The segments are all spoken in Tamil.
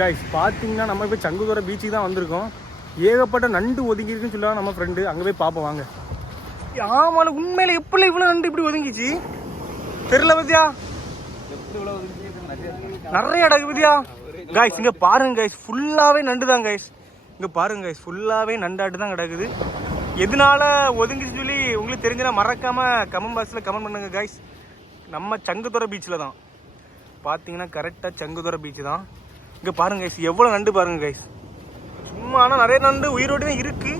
கைஸ் பார்த்தீங்கன்னா நம்ம இப்போ சங்குதுரை பீச்சுக்கு தான் வந்திருக்கோம். ஏகப்பட்ட நண்டு ஒதுங்கி இருக்குன்னு சொல்லுவாங்க நம்ம ஃப்ரெண்டு அங்கே போய் பார்ப்போம் வாங்க. ஆமாம் உண்மையில எப்படி இவ்வளோ நண்டு இப்படி ஒதுங்கிச்சு? தெரியல பத்தியா நிறைய இடக்கு பத்தியா கைஸ் இங்கே பாருங்க கைஸ் ஃபுல்லாகவே நண்டு தான் கைஸ் இங்கே பாருங்க கைஸ் ஃபுல்லாகவே நண்டாட்டு தான் கிடக்குது. எதனால ஒதுங்கிச்சு சொல்லி உங்களுக்கு தெரிஞ்சுனா மறக்காமல் கமெண்ட் பாக்ஸில் கமெண்ட் பண்ணுங்க கைஸ் நம்ம சங்குதுறை பீச்சில் தான். பார்த்தீங்கன்னா கரெக்டாக சங்குதுறை பீச்சு தான். இங்கே பாருங்க கைஸ் எவ்வளோ நண்டு பாருங்க கைஸ் சும்மா ஆனால் நிறைய நண்டு உயிரோடு தான் இருக்கு.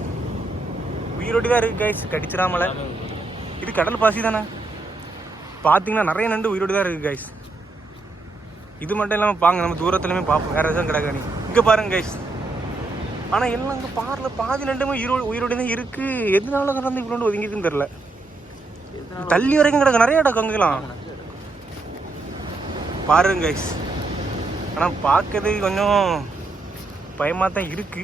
உயிரோடு தான் இருக்கு கைஸ் கடிச்சிடாமல. இது கடல் பாசி தானே? பார்த்தீங்கன்னா நிறைய நண்டு உயிரோடு தான் இருக்குது கைஸ் இது மட்டும் இல்லாமல் பாங்க நம்ம தூரத்துலையுமே பார்ப்போம் வேறு எதுவும் கிடக்கானி இங்கே பாருங்க கைஸ் ஆனால் எல்லாம் இங்கே பாரில் பாதி நண்டுமே உயிரோ உயிரோடு தான் இருக்குது எதனால கடந்து இவ்வளோ ஒதுங்கிருக்குன்னு தெரில தள்ளி வரைக்கும் கிடக்கு நிறைய கிடக்கு அங்கெல்லாம். பாருங்க கைஸ் ஆனால் பார்க்கறதுக்கு கொஞ்சம் பயமாக தான் இருக்கு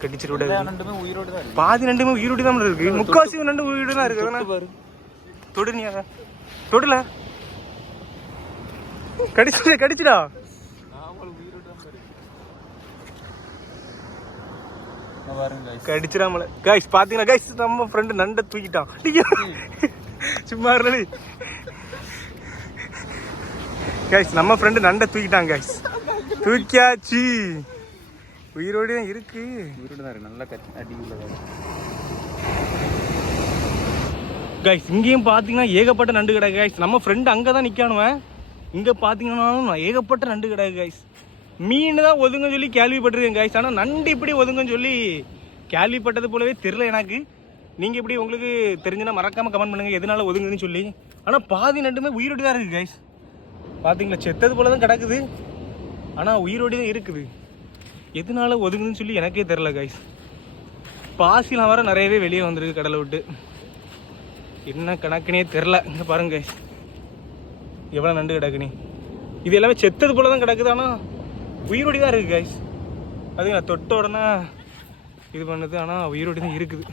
கடிச்சிட்டு இருக்கு. பாதி நண்டுமே உயிரோடு தான் இருக்கு. முக்காசி நண்டு உயிரோடு தான் இருக்கு. அதனால பாரு தொடு நீ அதை தொடல. கடிச்சிட கடிச்சிடா. கடிச்சிடாமல கைஸ் பாத்தீங்களா? கைஸ் நம்ம ஃப்ரெண்டு நண்டை தூக்கிட்டான். சும்மா கைஸ் நம்ம ஃப்ரெண்டு நண்டை தூக்கிட்டான் கைஸ் தூக்கியாச்சு. உயிரோடு தான் இருக்கு. உயிரோடு தான் இருக்கு. நல்லா கத்தி அடி கைஸ் இங்கேயும் பார்த்தீங்கன்னா ஏகப்பட்ட நண்டு கிடக்கு கைஸ் நம்ம ஃப்ரெண்டு அங்கே தான் நிற்கானுவன் இங்கே பார்த்தீங்கன்னாலும் ஏகப்பட்ட நண்டு கிடக்கு கைஸ் மீன் தான் ஒதுங்க சொல்லி கேள்விப்பட்டிருக்கேன் கைஸ் ஆனால் நண்டு இப்படி ஒதுங்கன்னு சொல்லி கேள்விப்பட்டது போலவே தெரில எனக்கு. நீங்கள் இப்படி உங்களுக்கு தெரிஞ்சுன்னா மறக்காமல் கமெண்ட் பண்ணுங்கள் எதனால ஒதுங்குதுன்னு சொல்லி. ஆனால் பாதி நண்டுமே உயிரோடு தான் இருக்குது கைஸ் பார்த்தீங்களா செத்தது போல தான் கிடக்குது ஆனால் உயிரோடி தான் இருக்குது. எதனால ஒதுங்குதுன்னு சொல்லி எனக்கே தெரில கைஸ் பாசிலாம் வர நிறையவே வெளியே வந்திருக்கு கடலை விட்டு. என்ன கணக்குனே தெரில இங்கே பாருங்க guys. எவ்வளோ நண்டு கிடக்குனே இது எல்லாமே செத்தது போல தான் கிடக்குது ஆனால் உயிரோடி தான் இருக்குது கைஸ் அது நான் தொட்ட உடனே இது பண்ணுது ஆனால் உயிரோடி தான் இருக்குது.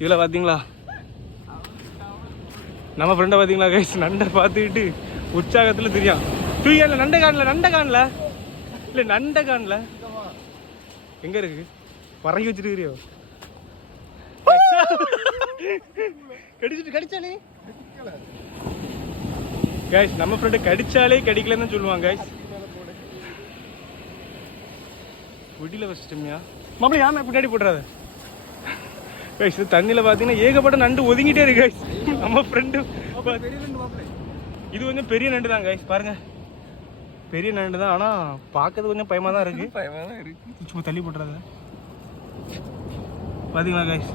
இதில் பார்த்தீங்களா நம்ம ஃப்ரெண்டை பார்த்தீங்களா கைஸ் நண்டை பார்த்துக்கிட்டு உற்சாகத்தில் தெரியும். தூக்கி நண்டை காணல நண்டை காணல இல்லை நண்டை காணல எங்கே இருக்கு? பறங்கி வச்சிருக்கிறியோ? கடிச்சிட்டு கடிச்சாலே கைஸ் நம்ம ஃப்ரெண்டு கடிச்சாலே கடிக்கலன்னு சொல்லுவாங்க கைஸ் குடியில வச்சிட்டோம்யா மாப்பிள யாம பின்னாடி போட்டுறாத கைஸ் தண்ணியில் பார்த்தீங்கன்னா ஏகப்பட்ட நண்டு ஒதுங்கிட்டே இருக்கு கைஸ் நம்ம ஃப்ரெண்டு இது கொஞ்சம் பெரிய நண்டு தான் கைஸ் பாருங்க. பெரிய நண்டு தான் ஆனால் பார்க்கறது கொஞ்சம் பயமாக தான் இருக்கு. பயமா தான் இருக்கு. சும்மா தள்ளி போட்டுறாத. பார்த்தீங்களா கைஸ்